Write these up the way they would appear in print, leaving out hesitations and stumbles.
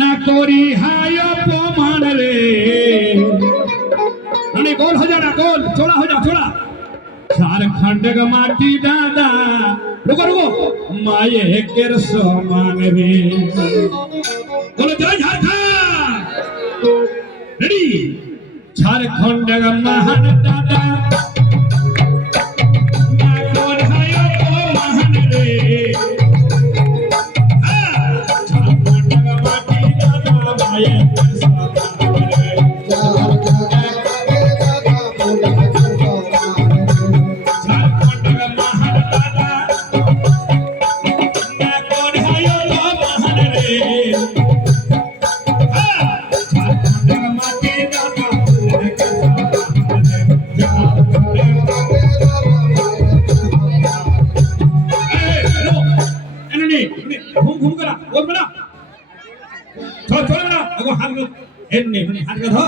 না করি হায় অপমান রে মানে গোল हो जा ना गोल छोड़ा हो जा छोड़ा झारखंड का माटी दादा रुको रुको माये केर समान रे बोलो जय झारखंड रेडी झारखंड का महान दादा घूम करा बोल बना छोड़ छोड़ बना देखो हाथ में हाथ का धो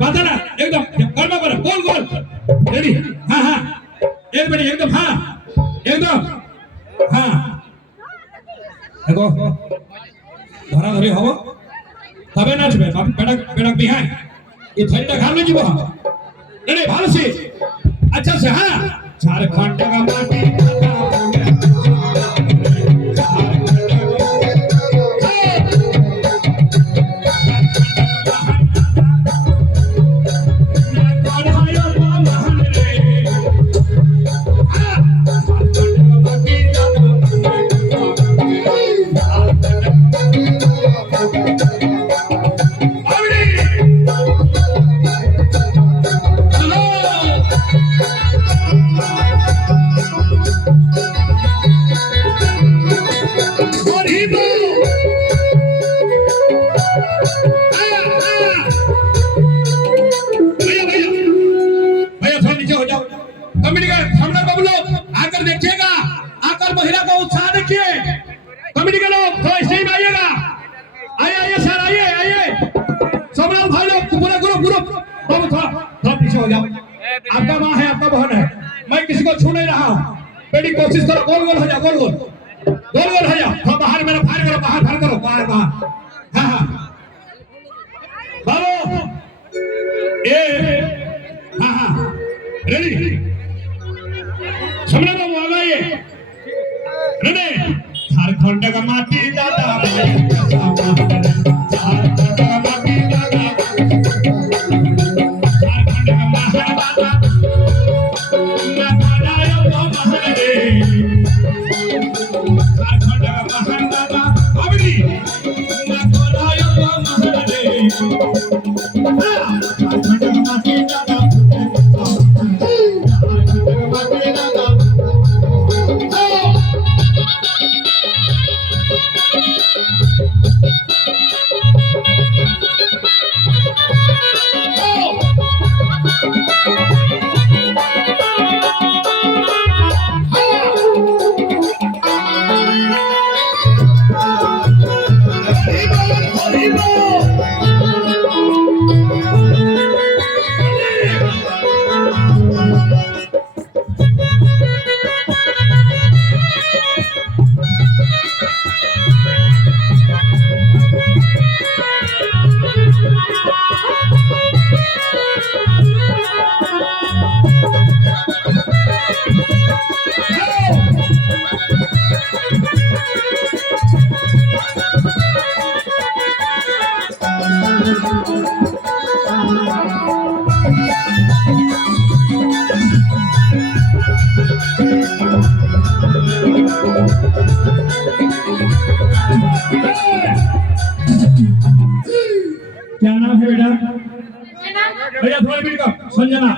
पता ना एकदम कर्मा करो गोल गोल रेडी हाँ हाँ एक मिनट एकदम हाँ एकदम हाँ देखो धरा धरी हो तबे नाचबे पेड़क पेड़क बिहाय ये थैलीटा खा ले जीवो रेडी ভালো से अच्छा से हाँ झारखंड का माटी महिला को उत्साह देखिए कमेटी के लोग थोड़ा स्टेज में आइएगा आइए आइए सर आइए आइए सब लोग भाई लोग पूरा ग्रुप ग्रुप थोड़ा थोड़ा पीछे हो जाओ आपका माँ है आपका बहन है मैं किसी को छू नहीं रहा हूँ बेटी कोशिश करो गोल गोल हो जाओ गोल गोल गोल गोल हो जाओ थोड़ा बाहर मेरा फायर करो बाहर करो बाहर बाहर हाँ हाँ बाबू ए हाँ हाँ रेडी समझ बाबू आ गए रेडी झारखंड का माटी दादा झारखंड का माटी दादा झारखंड का महान दादा ना बनायो तो महान रे झारखंड का महान दादा अबड़ी ना बनायो तो महान रे झारखंड का माटी दादा क्या नाम है बेटा भैया थोड़ा मिनट का संजना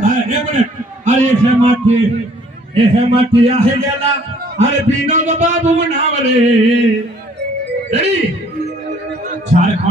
अरे हे माटी आहे गेला अरे विनोद बाबू नाव रे रेडी